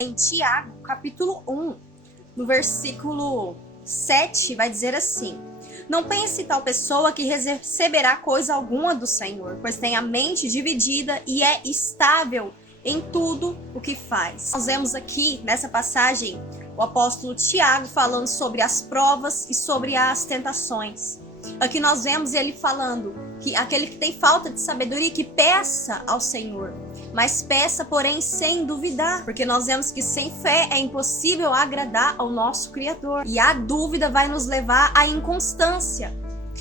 Em Tiago, capítulo 1, no versículo 7, vai dizer assim: Não pense tal pessoa que receberá coisa alguma do Senhor, pois tem a mente dividida e é estável em tudo o que faz. Nós vemos aqui, nessa passagem, o apóstolo Tiago falando sobre as provas e sobre as tentações. Aqui nós vemos ele falando que aquele que tem falta de sabedoria, que peça ao Senhor, mas peça, porém, sem duvidar, porque nós vemos que sem fé é impossível agradar ao nosso Criador, e a dúvida vai nos levar à inconstância.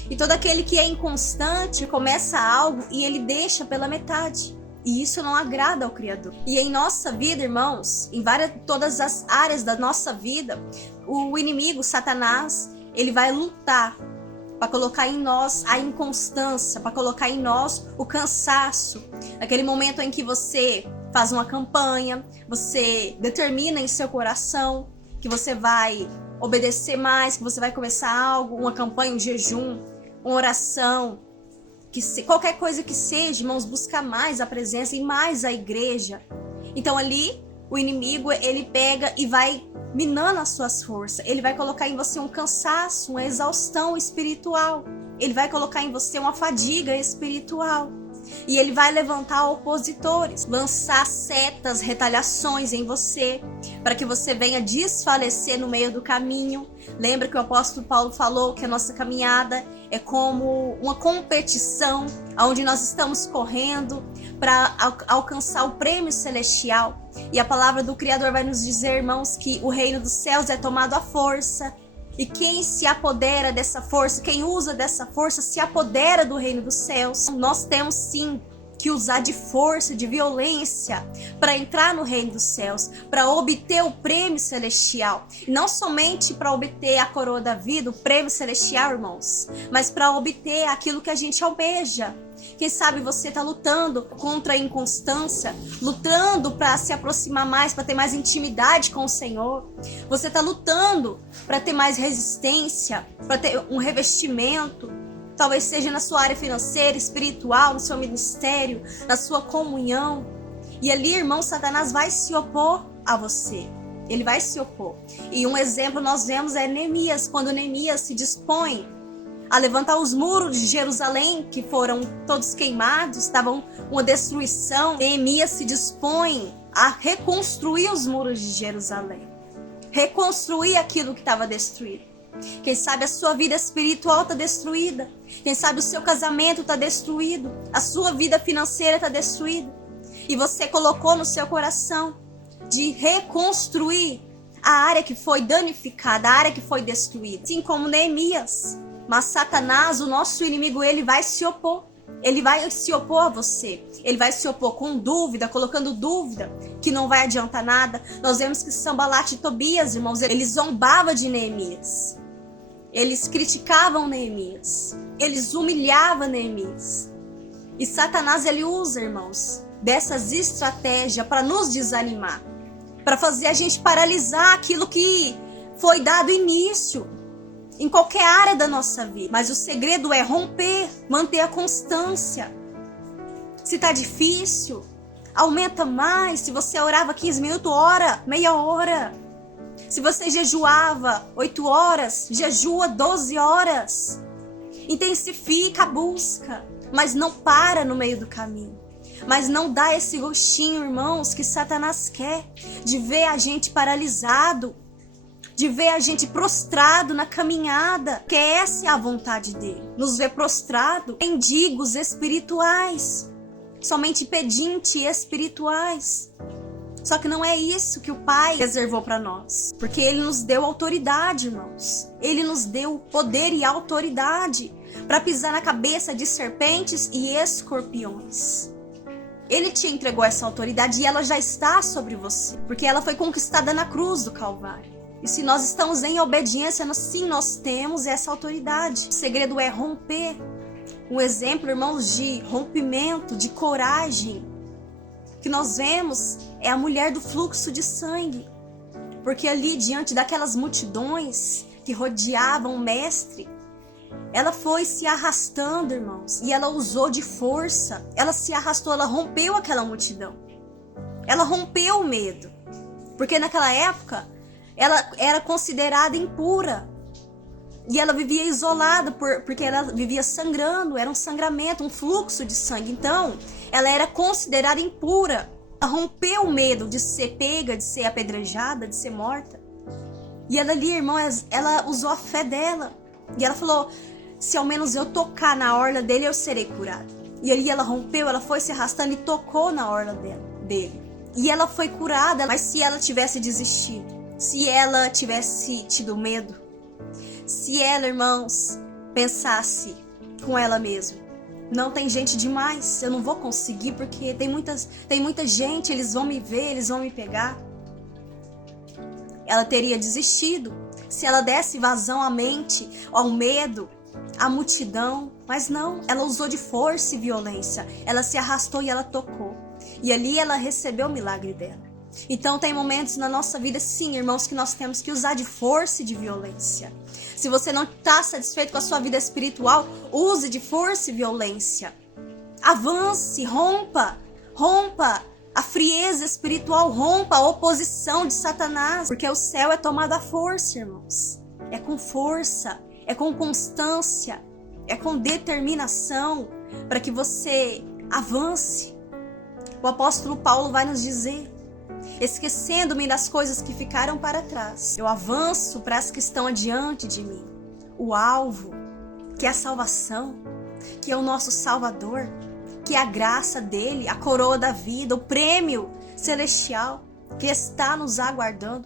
E todo aquele que é inconstante começa algo e ele deixa pela metade, e isso não agrada ao Criador. E em nossa vida, irmãos, em todas as áreas da nossa vida, o inimigo, Satanás, ele vai lutar para colocar em nós a inconstância, para colocar em nós o cansaço. Aquele momento em que você faz uma campanha, você determina em seu coração que você vai obedecer mais, que você vai começar algo, uma campanha, um jejum, uma oração, qualquer coisa que seja, irmãos, buscar mais a presença e mais a igreja. Então ali, o inimigo, ele pega e vai minando as suas forças. Ele vai colocar em você um cansaço, uma exaustão espiritual. Ele vai colocar em você uma fadiga espiritual. E ele vai levantar opositores, lançar setas, retaliações em você, para que você venha desfalecer no meio do caminho. Lembra que o apóstolo Paulo falou que a nossa caminhada é como uma competição, onde nós estamos correndo para alcançar o prêmio celestial. E a palavra do Criador vai nos dizer, irmãos, que o reino dos céus é tomado à força. E quem se apodera dessa força, quem usa dessa força, se apodera do reino dos céus. Nós temos sim que usar de força, de violência, para entrar no reino dos céus, para obter o prêmio celestial. E não somente para obter a coroa da vida, o prêmio celestial, irmãos, mas para obter aquilo que a gente almeja. Quem sabe você está lutando contra a inconstância, lutando para se aproximar mais, para ter mais intimidade com o Senhor. Você está lutando para ter mais resistência, para ter um revestimento. Talvez seja na sua área financeira, espiritual, no seu ministério, na sua comunhão. E ali, irmão, Satanás vai se opor a você. Ele vai se opor. E um exemplo nós vemos é Neemias, quando Neemias se dispõe a levantar os muros de Jerusalém, que foram todos queimados, estavam uma destruição. Neemias se dispõe a reconstruir os muros de Jerusalém, reconstruir aquilo que estava destruído. Quem sabe a sua vida espiritual está destruída, quem sabe o seu casamento está destruído, a sua vida financeira está destruída, e você colocou no seu coração de reconstruir a área que foi danificada, a área que foi destruída, assim como Neemias. Mas Satanás, o nosso inimigo, ele vai se opor. Ele vai se opor a você. Ele vai se opor com dúvida, colocando dúvida, que não vai adiantar nada. Nós vemos que Sambalat e Tobias, irmãos, eles zombavam de Neemias. Eles criticavam Neemias. Eles humilhavam Neemias. E Satanás, ele usa, irmãos, dessas estratégias para nos desanimar, para fazer a gente paralisar aquilo que foi dado início em qualquer área da nossa vida. Mas o segredo é romper, manter a constância. Se tá difícil, aumenta mais. Se você orava 15 minutos, ora meia hora. Se você jejuava 8 horas, jejua 12 horas. Intensifica a busca, mas não para no meio do caminho. Mas não dá esse gostinho, irmãos, que Satanás quer, de ver a gente paralisado, de ver a gente prostrado na caminhada, que essa é a vontade dele, nos ver prostrado, mendigos espirituais, somente pedintes espirituais. Só que não é isso que o Pai reservou para nós, porque ele nos deu autoridade, irmãos. Ele nos deu poder e autoridade para pisar na cabeça de serpentes e escorpiões. Ele te entregou essa autoridade e ela já está sobre você, porque ela foi conquistada na cruz do Calvário. E se nós estamos em obediência, nós temos essa autoridade. O segredo é romper. Um exemplo, irmãos, de rompimento, de coragem, que nós vemos é a mulher do fluxo de sangue. Porque ali, diante daquelas multidões que rodeavam o mestre, ela foi se arrastando, irmãos, e ela usou de força. Ela se arrastou, ela rompeu aquela multidão. Ela rompeu o medo. Porque naquela época, ela era considerada impura. E ela vivia isolada porque ela vivia sangrando, era um sangramento, um fluxo de sangue. Então, ela era considerada impura. Ela rompeu o medo de ser pega, de ser apedrejada, de ser morta. E ela ali, irmão, ela usou a fé dela. E ela falou, se ao menos eu tocar na orla dele, eu serei curada. E ali ela rompeu, ela foi se arrastando e tocou na orla dele. E ela foi curada, mas se ela tivesse desistido, se ela tivesse tido medo, se ela, irmãos, pensasse com ela mesma, não tem gente demais, eu não vou conseguir porque tem muita gente, eles vão me ver, eles vão me pegar. Ela teria desistido se ela desse vazão à mente, ao medo, à multidão. Mas não, ela usou de força e violência. Ela se arrastou e ela tocou. E ali ela recebeu o milagre dela. Então tem momentos na nossa vida, sim, irmãos, que nós temos que usar de força e de violência. Se você não está satisfeito com a sua vida espiritual, use de força e violência. Avance, rompa a frieza espiritual, rompa a oposição de Satanás. Porque o céu é tomado à força, irmãos. É com força, é com constância, é com determinação para que você avance. O apóstolo Paulo vai nos dizer, esquecendo-me das coisas que ficaram para trás, eu avanço para as que estão adiante de mim. O alvo, que é a salvação, que é o nosso Salvador, que é a graça dele, a coroa da vida, o prêmio celestial que está nos aguardando.